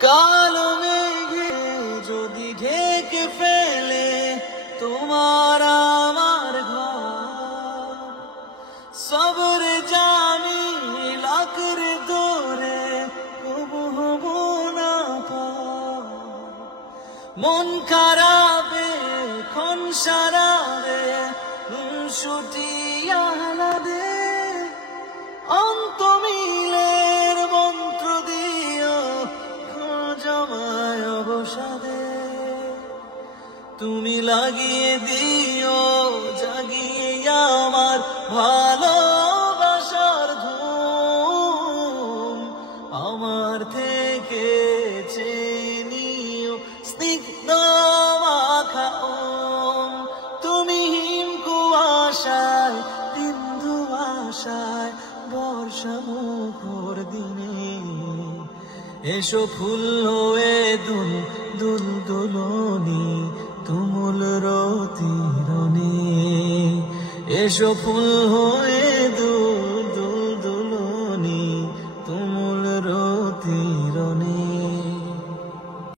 কালো মেঘে যদি ঢেকে ফেলে তোমার আমার ঘর, সবর জামি লাকড়ে দৌড়ে কবু হব না পার। মন খারাপে খন সারাবে ছুটিয়া দে, অন্ত মিলের মন্ত্র দিও জমায় অবসাদে। তুমি লাগিয়ে দিও জাগিয়ে আমার ভালোবাসার ধুম, আমার থেকে চেনিও স্নিগ্ধ মাখা ওম। তুমি হিম কুয়াশায় বিন্দু আশায় বর্ষা মুখর দিনে, এসো ফুল হয়ে দুল দুল দুলনি তুমুল রতিরনে, এসো ফুল হয়ে